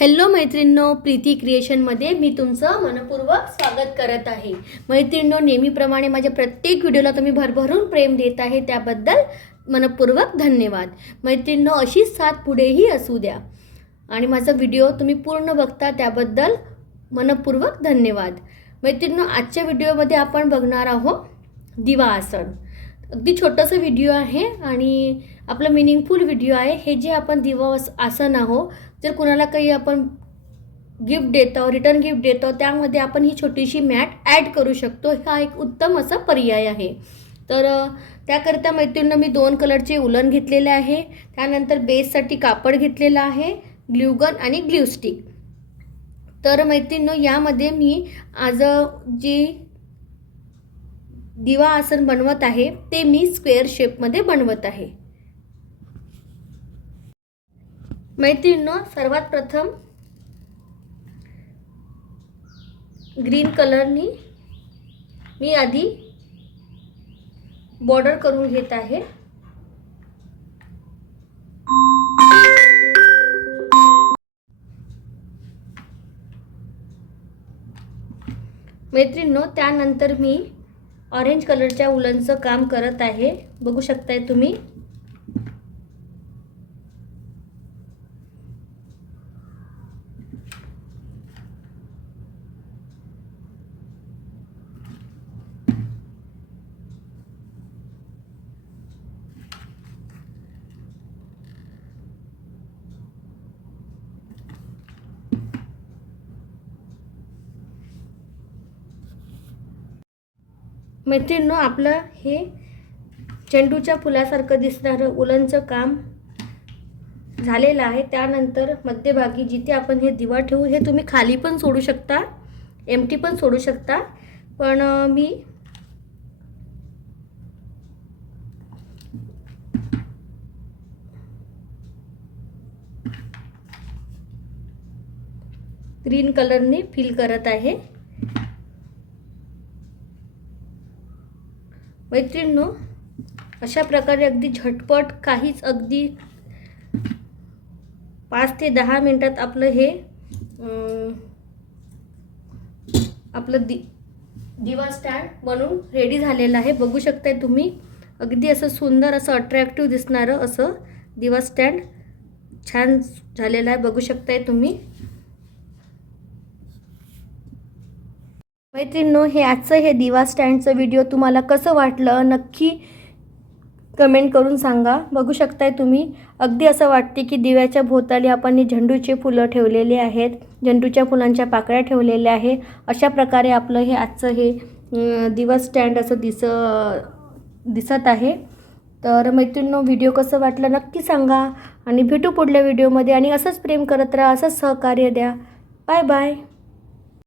Hello मैत्रिणींनो, प्रीती क्रिएशनमध्ये मी तुमचं मनपूर्वक स्वागत करत आहे। मैत्रिणींनो, नेहमीप्रमाणे माझ्या प्रत्येक व्हिडिओला तुम्ही भरभरून प्रेम देत आहे, त्याबद्दल मनपूर्वक धन्यवाद। मैत्रिणींनो, अशीच साथ पुढेही असू द्या आणि माझा व्हिडिओ तुम्ही पूर्ण बघता त्याबद्दल मनपूर्वक धन्यवाद। मैत्रिणींनो, आजच्या व्हिडिओमध्ये आपण बघणार आहोत दिवा आसन। अगदी छोटासा व्हिडिओ आहे आणि आपला मीनिंगफुल व्हिडिओ आहे। हे जे आपण दिवा आसन आहो, जर कुणाला काही आपण गिफ्ट देतो, रिटर्न गिफ्ट देतो, त्यामध्ये आपण ही छोटीशी मॅट ॲड करू शकतो। हा एक उत्तम असा पर्याय आहे। तर त्याकरता मैत्रिणींनो, मी 2 कलरचे उलन घेतलेले आहे। त्यानंतर बेससाठी कापड घेतलेला आहे, ग्लू गन आणि ग्लू स्टिक। तर मैत्रिणींनो, यामध्ये मी आज जी दिवा आसन बनवत आहे ते मी स्क्वेअर शेपमध्ये बनवत आहे। मैत्रिणींनो, सर्वात प्रथम ग्रीन कलरनी मी आधी बॉर्डर करून घेत आहे। मैत्रिणींनो, त्यानंतर मी ऑरेंज कलरच्या उलनचं काम करत आहे, बघू शकताय तुम्ही। मैत्रिणींनो, आपलं हे चेंडूच्या फुलासारखं दिसणारं उलनचं काम झालेलं आहे। त्यानंतर मध्यभागी जिथे आपण हे दिवा ठेवू, हे तुम्ही खाली पण सोडू शकता, एम्प्टी पण सोडू शकता, पण मी ग्रीन कलरने फिल करत आहे। मैत्रिणींनो, अशा प्रकारे अगदी झटपट, काहीच अगदी 5 ते 10 मिनिटात आपलं हे आपलं दिवा स्टँड बनून रेडी झालेलं आहे। बघू शकताय तुम्ही, अगदी असं सुंदर असं अट्रॅक्टिव्ह दिसणारं असं दिवा स्टँड छान झालेलं आहे, बघू शकताय तुम्ही। मैत्रिणींनो, हे आजचं हे दिवा स्टँडचं व्हिडिओ तुम्हाला कसं वाटलं नक्की कमेंट करून सांगा। बघू शकताय तुम्ही, अगदी असं वाटते की दिव्याच्या भोवताली आपण झेंडूचे फुलं ठेवलेले आहेत, झेंडूच्या फुलांच्या पाकळ्या ठेवलेल्या आहे। अशा प्रकारे आपलं हे आजचं हे दिवा स्टँड असं दिसत आहे। तर मैत्रिणींनो, व्हिडिओ कसं वाटलं नक्की सांगा आणि भेटू पुढल्या व्हिडिओमध्ये। आणि असंच प्रेम करत राहा, असंच सहकार्य द्या। Bye bye.